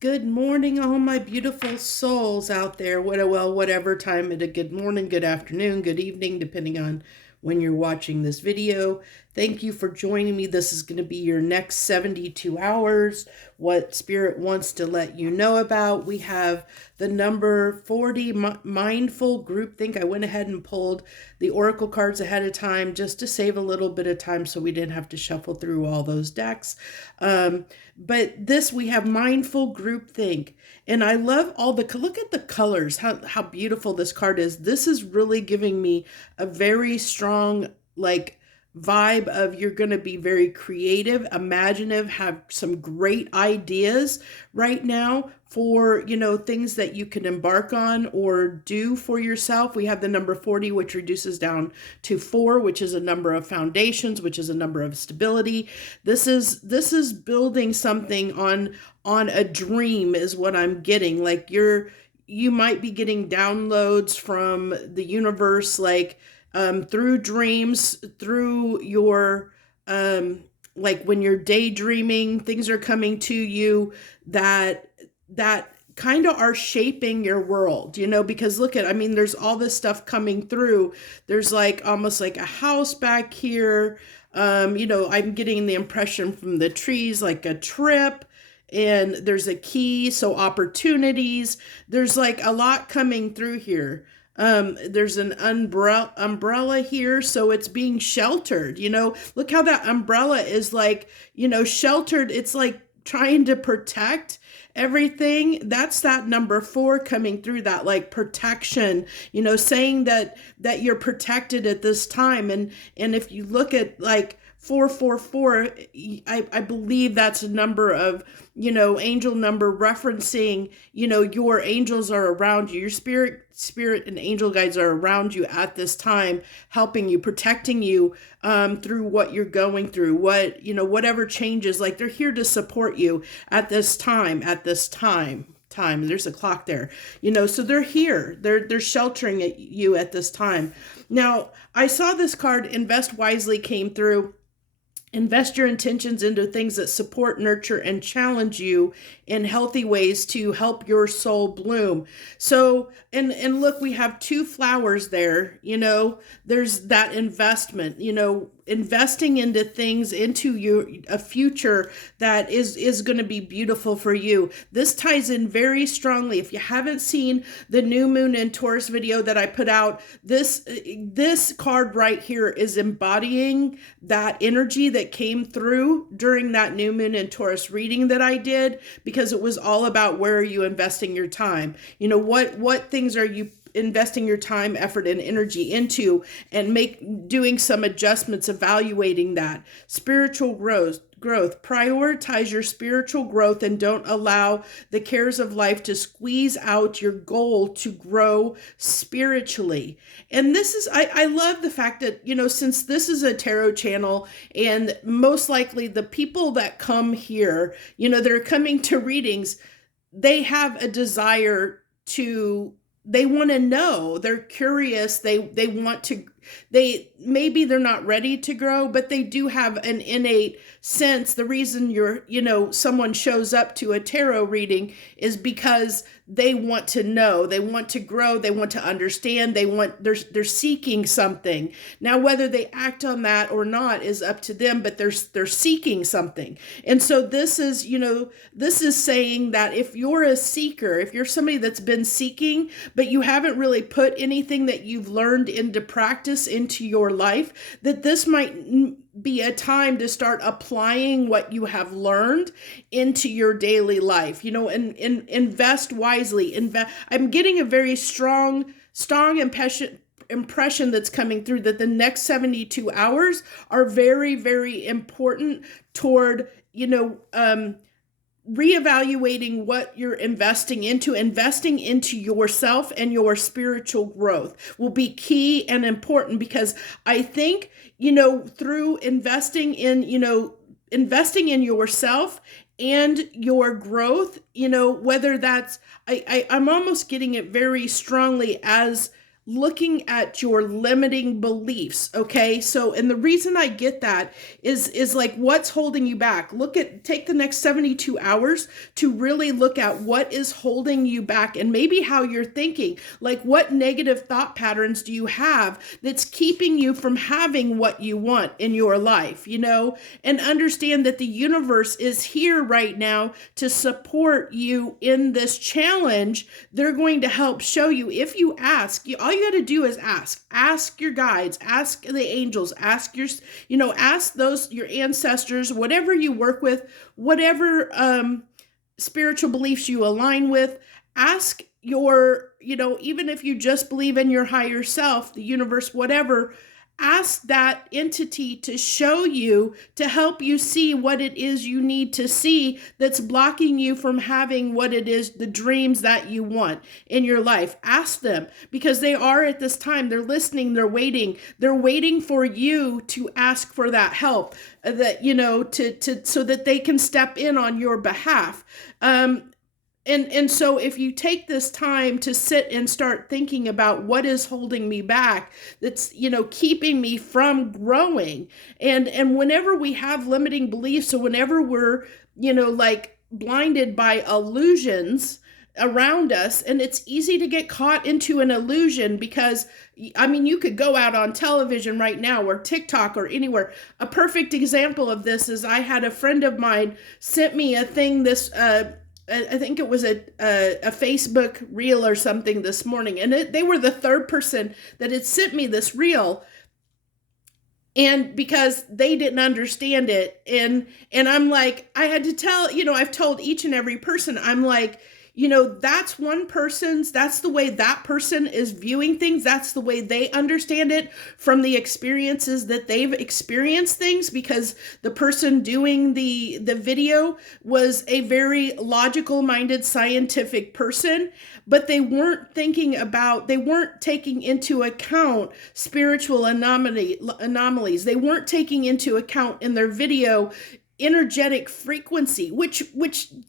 Good morning, all my beautiful souls out there. Whatever time it is, good morning, good afternoon, good evening, depending on when you're watching this video. Thank you for joining me. This is going to be your next 72 hours. What Spirit wants to let you know about. We have the number 40 mindful groupthink. I went ahead and pulled the oracle cards ahead of time just to save a little bit of time so we didn't have to shuffle through all those decks. But this, we have mindful groupthink. And I love look at the colors, how beautiful this card is. This is really giving me a very strong, vibe of you're going to be very creative, imaginative, have some great ideas right now for, things that you can embark on or do for yourself. We have the number 40, which reduces down to 4, which is a number of foundations, which is a number of stability. This is building something on a dream is what I'm getting. You might be getting downloads from the universe, through dreams, through your, when you're daydreaming, things are coming to you that kind of are shaping your world, because there's all this stuff coming through. There's almost like a house back here. I'm getting the impression from the trees, like a trip, and there's a key, so opportunities. There's a lot coming through here. There's an umbrella here, so it's being sheltered. Look how that umbrella is sheltered. It's like trying to protect everything. That's that number 4 coming through, that protection, saying that you're protected at this time. And if you look at 444, I believe that's a number of, angel number referencing, your angels are around you. Your spirit and angel guides are around you at this time, helping you, protecting you through what you're going through, whatever changes, they're here to support you at this time. There's a clock there, so they're here, they're sheltering you at this time. Now, I saw this card, invest wisely, came through. Invest your intentions into things that support, nurture, and challenge you in healthy ways to help your soul bloom. So, and look, we have 2 flowers there, there's that investment, investing into things, into a future that is going to be beautiful for you. This ties in very strongly. If you haven't seen the new moon in Taurus video that I put out, this card right here is embodying that energy that came through during that new moon in Taurus reading that I did, because it was all about, where are you investing your time? What things are you investing your time, effort, and energy into, and doing some adjustments, evaluating that. Spiritual growth. Prioritize your spiritual growth and don't allow the cares of life to squeeze out your goal to grow spiritually. And this is, I love the fact that, since this is a tarot channel, and most likely the people that come here, they're coming to readings, they have a desire to, they want to know, they're curious, they want to, maybe they're not ready to grow, but they do have an innate sense. The reason someone shows up to a tarot reading is because they want to know, they want to grow, they want to understand, they're seeking something. Now, whether they act on that or not is up to them, but they're seeking something. And so this is saying that if you're a seeker, if you're somebody that's been seeking, but you haven't really put anything that you've learned into practice into your life, that this might be a time to start applying what you have learned into your daily life, and invest wisely. I'm getting a very strong impression that's coming through, that the next 72 hours are very, very important toward, reevaluating what you're investing into yourself, and your spiritual growth will be key and important, because I think, through investing in yourself and your growth, whether that's, I'm almost getting it very strongly as looking at your limiting beliefs. Okay. So, and the reason I get that is like, what's holding you back? Take the next 72 hours to really look at what is holding you back, and maybe how you're thinking. Like, what negative thought patterns do you have that's keeping you from having what you want in your life, and understand that the universe is here right now to support you in this challenge. They're going to help show you if you ask. All you got to do is ask your guides, ask the angels, ask ask your ancestors, whatever you work with, whatever spiritual beliefs you align with. Ask even if you just believe in your higher self, the universe, whatever, ask that entity to show you, to help you see what it is you need to see that's blocking you from having what it is, the dreams that you want in your life. Ask them, because they are at this time, they're listening, they're waiting for you to ask for that help, that, so that they can step in on your behalf. And so if you take this time to sit and start thinking about what is holding me back, that's, keeping me from growing. And whenever we have limiting beliefs, so whenever we're, like blinded by illusions around us, and it's easy to get caught into an illusion, because you could go out on television right now, or TikTok, or anywhere. A perfect example of this is, I had a friend of mine sent me a thing I think it was a Facebook reel or something this morning. And they were the third person that had sent me this reel. And because they didn't understand it. And I'm like, I had to tell, I've told each and every person, I'm like, that's that's the way that person is viewing things. That's the way they understand it from the experiences that they've experienced things, because the person doing the video was a very logical minded scientific person, but they weren't taking into account spiritual anomalies. They weren't taking into account in their video energetic frequency, which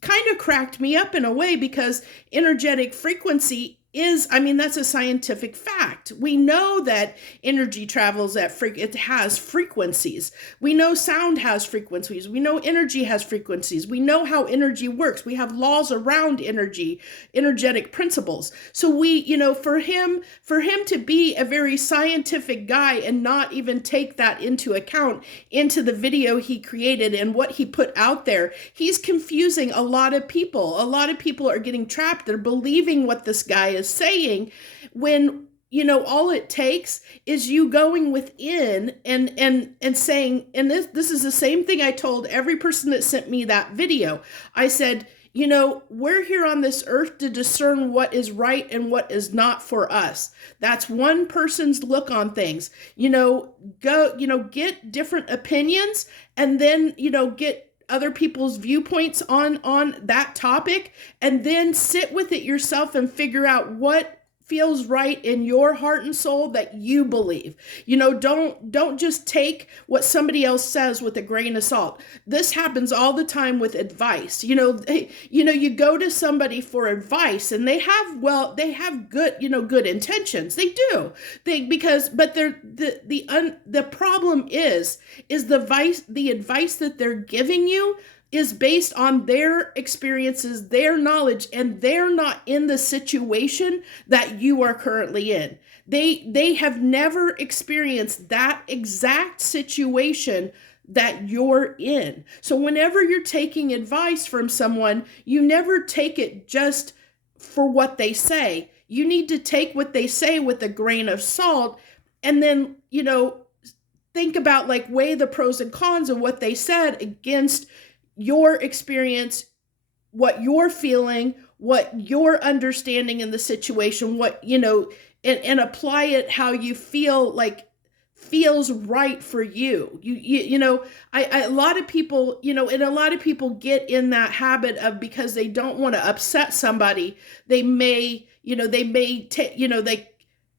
kind of cracked me up in a way, because energetic frequency is, that's a scientific fact. We know that energy travels it has frequencies. We know sound has frequencies. We know energy has frequencies. We know how energy works. We have laws around energy, energetic principles. So for him to be a very scientific guy and not even take that into account into the video he created and what he put out there, he's confusing a lot of people. A lot of people are getting trapped. They're believing what this guy is saying, when all it takes is you going within and saying, and this is the same thing I told every person that sent me that video. I said, we're here on this earth to discern what is right and what is not for us. That's one person's look on things. Get different opinions, and then get other people's viewpoints on that topic, and then sit with it yourself and figure out what feels right in your heart and soul that you believe. Don't just take what somebody else says with a grain of salt. This happens all the time with advice. You go to somebody for advice, and they have good intentions. They do. But the problem is the advice that they're giving you is based on their experiences, their knowledge, and they're not in the situation that you are currently in. They have never experienced that exact situation that you're in. So whenever you're taking advice from someone, you never take it just for what they say. You need to take what they say with a grain of salt, and then, think about, weigh the pros and cons of what they said against your experience, what you're feeling, what you're understanding in the situation, and apply it how you feel feels right for you. A lot of people, and a lot of people get in that habit of, because they don't want to upset somebody, they may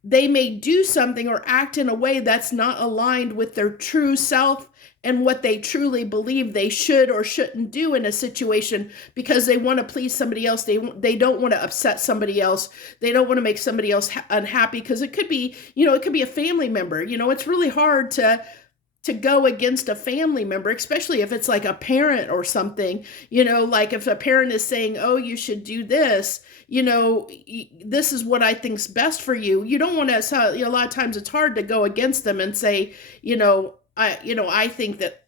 they may do something or act in a way that's not aligned with their true self and what they truly believe they should or shouldn't do in a situation, because they want to please somebody else. They don't want to upset somebody else. They don't want to make somebody else unhappy, because it could be, it could be a family member. It's really hard to go against a family member, especially if it's like a parent or something, like if a parent is saying, oh, you should do this, this is what I think's best for you. You don't want to, so, a lot of times it's hard to go against them and say, I think that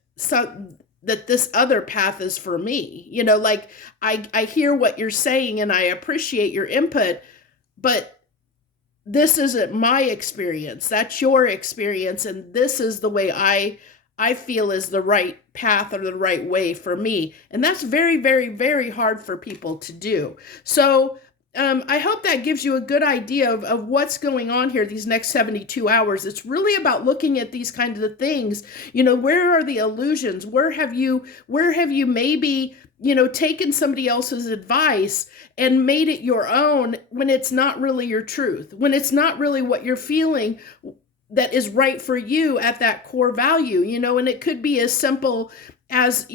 that this other path is for me. Like I hear what you're saying and I appreciate your input, but this isn't my experience. That's your experience. And this is the way I feel is the right path or the right way for me. And that's very, very, very hard for people to do. So I hope that gives you a good idea of what's going on here these next 72 hours. It's really about looking at these kinds of things. Where are the illusions? Where have you maybe taken somebody else's advice and made it your own when it's not really your truth, when it's not really what you're feeling that is right for you at that core value, and it could be as simple as,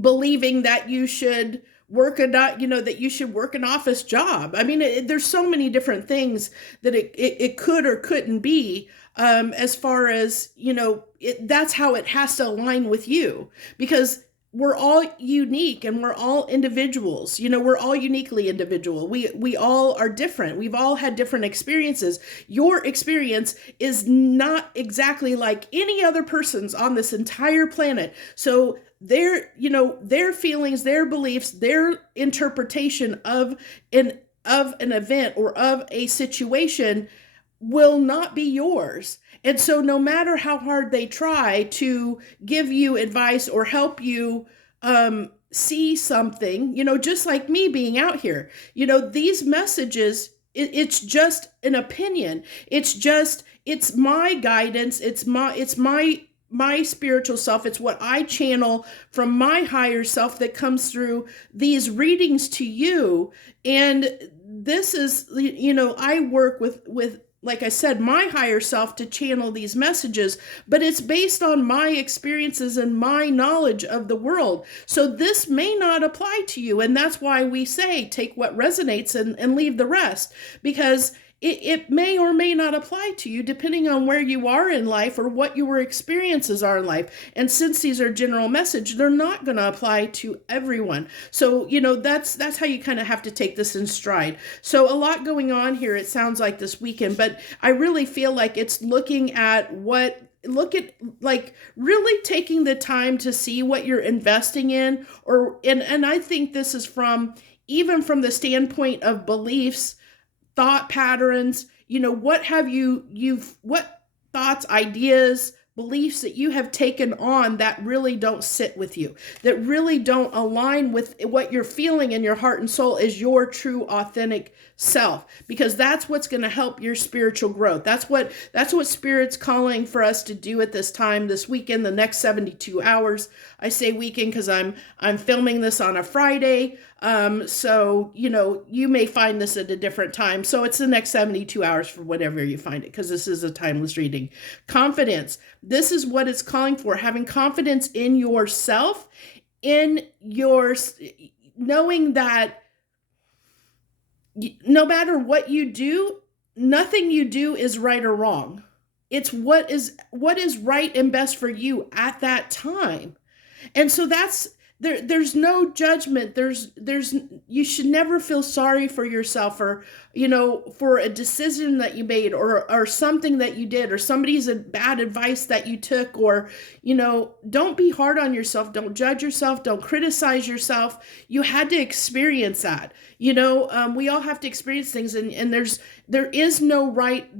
believing that you should work that you should work an office job. I mean, there's so many different things that it could or couldn't be, as far as, that's how it has to align with you, because we're all unique and we're all individuals. We're all uniquely individual. We all are different. We've all had different experiences. Your experience is not exactly like any other person's on this entire planet. So their feelings, their beliefs, their interpretation of an event or of a situation will not be yours. And so no matter how hard they try to give you advice or help you see something, just like me being out here, these messages, it's just an opinion. It's my guidance. It's my spiritual self. It's what I channel from my higher self that comes through these readings to you. And this is, I work with, like I said, my higher self to channel these messages, but it's based on my experiences and my knowledge of the world. So this may not apply to you. And that's why we say, take what resonates and leave the rest, because it may or may not apply to you depending on where you are in life or what your experiences are in life. And since these are general message, they're not going to apply to everyone. So, that's how you kind of have to take this in stride. So a lot going on here, it sounds like, this weekend, but I really feel like it's looking at like really taking the time to see what you're investing in, and I think this is even from the standpoint of beliefs, thought patterns, what have what thoughts, ideas, beliefs that you have taken on that really don't sit with you, that really don't align with what you're feeling in your heart and soul is your true authentic self, because that's what's going to help your spiritual growth. That's what Spirit's calling for us to do at this time, this weekend, the next 72 hours. I say weekend because I'm filming this on a Friday. So, you may find this at a different time. So it's the next 72 hours for whatever you find it, because this is a timeless reading. Confidence. This is what it's calling for. Having confidence in yourself, knowing that no matter what you do, nothing you do is right or wrong. It's what is right and best for you at that time. And so there's no judgment. You should never feel sorry for yourself or, for a decision that you made or something that you did or somebody's bad advice that you took, or, don't be hard on yourself. Don't judge yourself. Don't criticize yourself. You had to experience that. We all have to experience things, and there is no right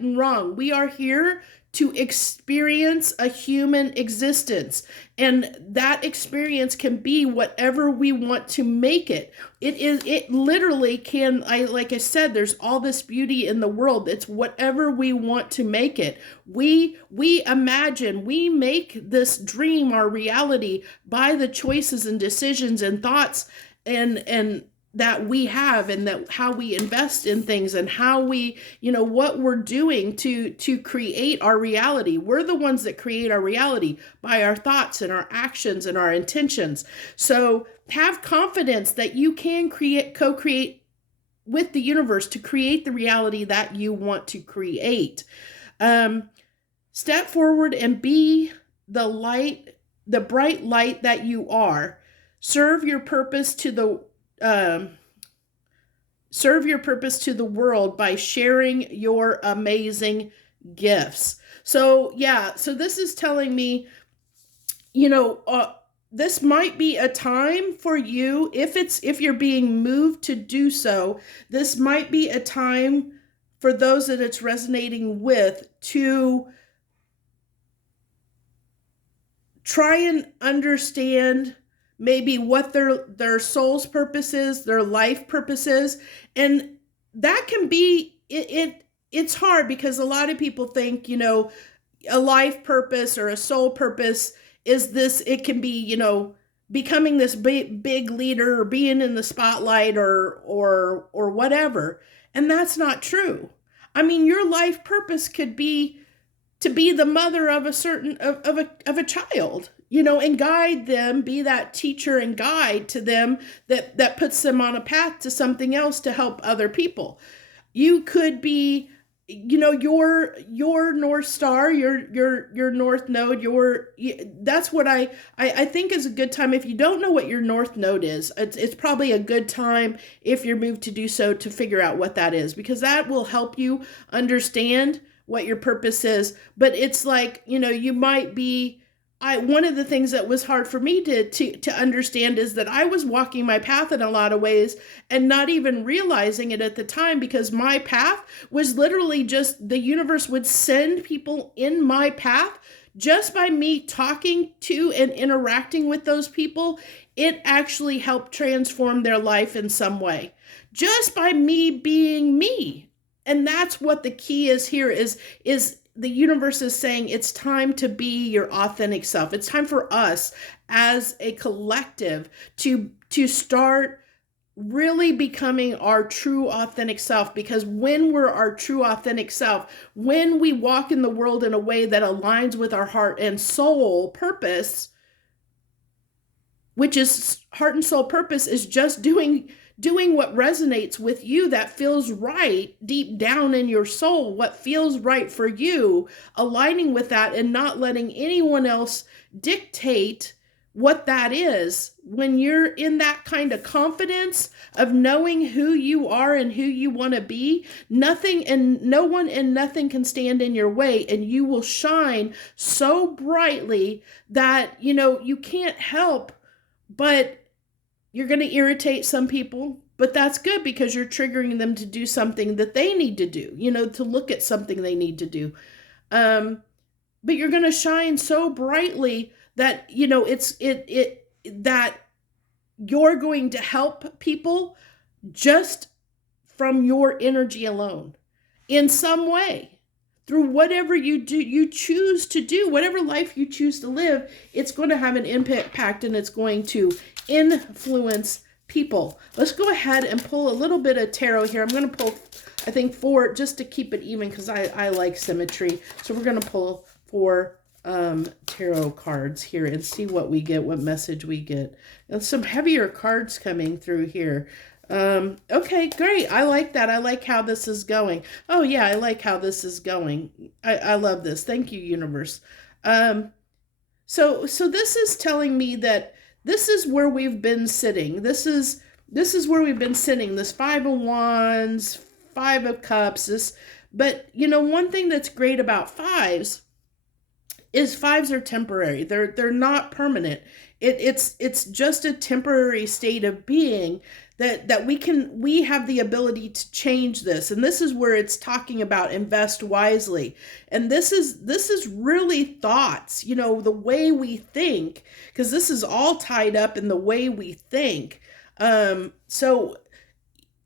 and wrong. We are here to experience a human existence. And that experience can be whatever we want to make it. It literally can, like I said, there's all this beauty in the world. It's whatever we want to make it. We imagine, we make this dream our reality by the choices and decisions and thoughts and that we have, and that how we invest in things, and how we, what we're doing to create our reality. We're the ones that create our reality by our thoughts and our actions and our intentions. So have confidence that you can co-create with the universe to create the reality that you want to create. Step forward and be the light, the bright light that you are. Serve your purpose to the world by sharing your amazing gifts. So yeah, so this is telling me, this might be a time for you, if you're being moved to do so. This might be a time for those that it's resonating with to try and understand maybe what their soul's purpose is, their life purpose is. And that can be it's hard, because a lot of people think, a life purpose or a soul purpose is this. It can be, becoming this big leader, or being in the spotlight, or whatever. And that's not true. I mean, your life purpose could be to be the mother of a child, and guide them, be that teacher and guide to them that puts them on a path to something else to help other people. You could be, your North Star, your North Node, that's what I think is a good time. If you don't know what your North Node is, it's probably a good time, if you're moved to do so, to figure out what that is, because that will help you understand what your purpose is. But it's like, you might be, one of the things that was hard for me to understand is that I was walking my path in a lot of ways and not even realizing it at the time, because my path was literally just, the universe would send people in my path just by me talking to and interacting with those people. It actually helped transform their life in some way, just by me being me. And that's what the key is here, is the universe is saying it's time to be your authentic self. It's time for us as a collective to start really becoming our true authentic self. Because when we're our true authentic self, when we walk in the world in a way that aligns with our heart and soul purpose, which is heart and soul purpose, is just doing what resonates with you, that feels right deep down in your soul, what feels right for you, aligning with that and not letting anyone else dictate what that is. When you're in that kind of confidence of knowing who you are and who you want to be, nothing and no one and nothing can stand in your way, and you will shine so brightly that, you can't help but you're going to irritate some people, but that's good, because you're triggering them to do something that they need to do, to look at something they need to do. But you're going to shine so brightly that, that you're going to help people just from your energy alone in some way. Through whatever you choose to do, whatever life you choose to live, it's going to have an impact, and it's going to influence people. Let's go ahead and pull a little bit of tarot here. I'm going to pull, I think, 4, just to keep it even, because I like symmetry. So we're going to pull 4 tarot cards here and see what we get, what message we get. And some heavier cards coming through here. Okay, great. I like that. I like how this is going. Oh yeah, I like how this is going. I love this. Thank you, universe. So this is telling me that this is where we've been sitting. This is where we've been sitting. This 5 of Wands, 5 of Cups. But one thing that's great about 5s is 5s are temporary. They're not permanent. It's just a temporary state of being that we have the ability to change this. And this is where it's talking about invest wisely. And this is really thoughts, the way we think, because this is all tied up in the way we think. So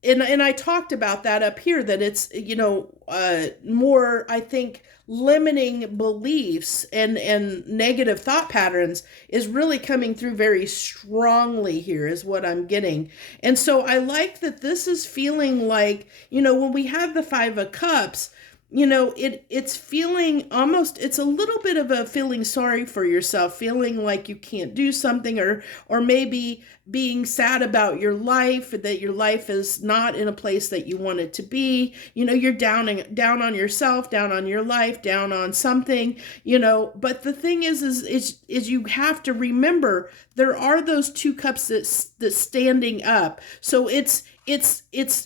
and I talked about that up here, that it's, more, I think, limiting beliefs and negative thought patterns is really coming through very strongly here, is what I'm getting. And so I like that this is feeling like, when we have the 5 of Cups, it's feeling almost, it's a little bit of a feeling sorry for yourself, feeling like you can't do something, or maybe being sad about your life, that your life is not in a place that you want it to be. You're down on yourself, down on your life, down on something. But the thing is you have to remember there are those 2 cups that's standing up. So it's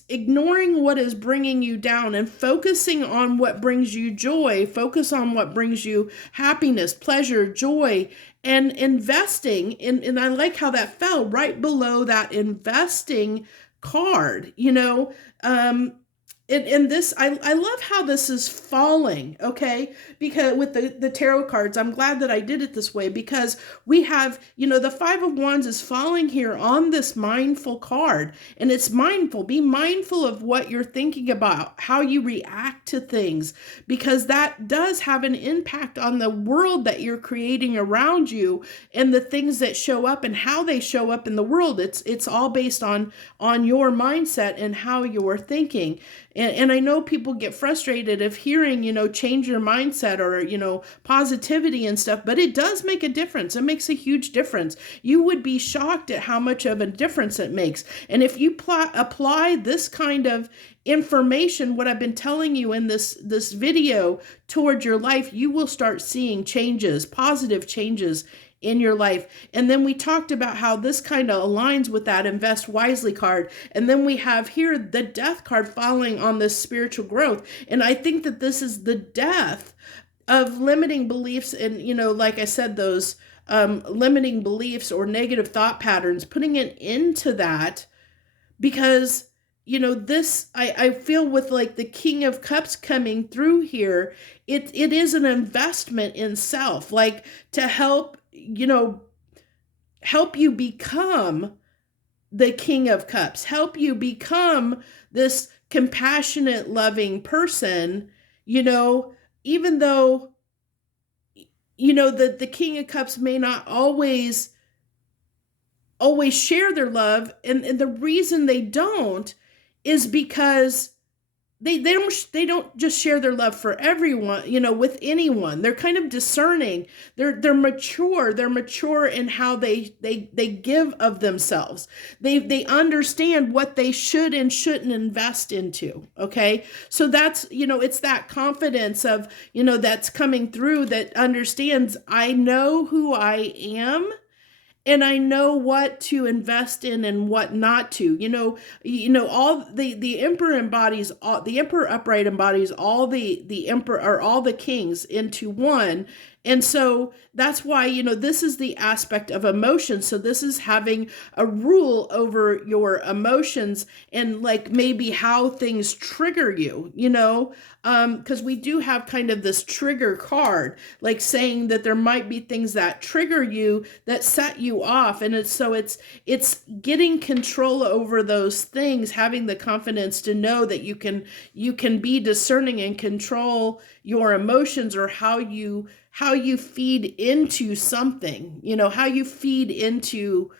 ignoring what is bringing you down and focusing on what brings you joy. Focus on what brings you happiness, pleasure, joy, and investing in. And I like how that fell right below that investing card. And this, I love how this is falling, okay? Because with the tarot cards, I'm glad that I did it this way, because we have, the 5 of Wands is falling here on this mindful card. And it's mindful. Be mindful of what you're thinking about, how you react to things, because that does have an impact on the world that you're creating around you, and the things that show up and how they show up in the world. It's all based on your mindset and how you're thinking. And I know people get frustrated of hearing, change your mindset, or, positivity and stuff, but it does make a difference. It makes a huge difference. You would be shocked at how much of a difference it makes. And if you apply this kind of information, what I've been telling you in this video, towards your life, you will start seeing changes, positive changes in your life. And then we talked about how this kind of aligns with that invest wisely card. And then we have here the death card falling on this spiritual growth. And I think that this is the death of limiting beliefs. And, like I said, those limiting beliefs or negative thought patterns, putting it into that, because this, I feel with like the King of Cups coming through here, it is an investment in self, like to help you become the King of Cups, help you become this compassionate, loving person, even though, the King of Cups may not always share their love. And the reason they don't is because they don't just share their love for everyone, with anyone. They're kind of discerning. They're mature in how they give of themselves. They understand what they should and shouldn't invest into. Okay. So that's, it's that confidence of, that's coming through, that understands, I know who I am, and I know what to invest in and what not to. All the Emperor embodies all, the Emperor upright embodies all the Emperor, or all the kings into one. And so that's why, this is the aspect of emotion. So this is having a rule over your emotions, and like maybe how things trigger you, because we do have kind of this trigger card, like saying that there might be things that trigger you, that set you off. And it's getting control over those things, having the confidence to know that you can be discerning and control your emotions, or how you feed into something, how you feed into,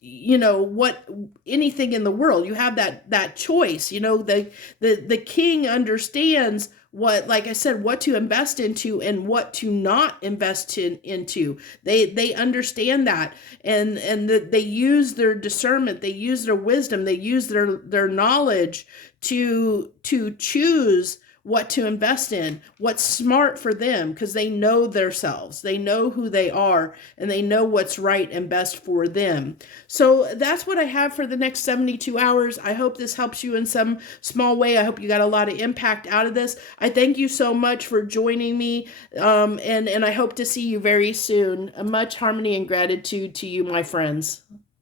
what, anything in the world. You have that choice. The king understands what, like I said, what to invest into and what to not invest into. They understand that, and they use their discernment, they use their wisdom, they use their knowledge to choose what to invest in, what's smart for them, because they know themselves, they know who they are, and they know what's right and best for them. So that's what I have for the next 72 hours. I hope this helps you in some small way. I hope you got a lot of impact out of this. I thank you so much for joining me, and I hope to see you very soon. Much harmony and gratitude to you, my friends.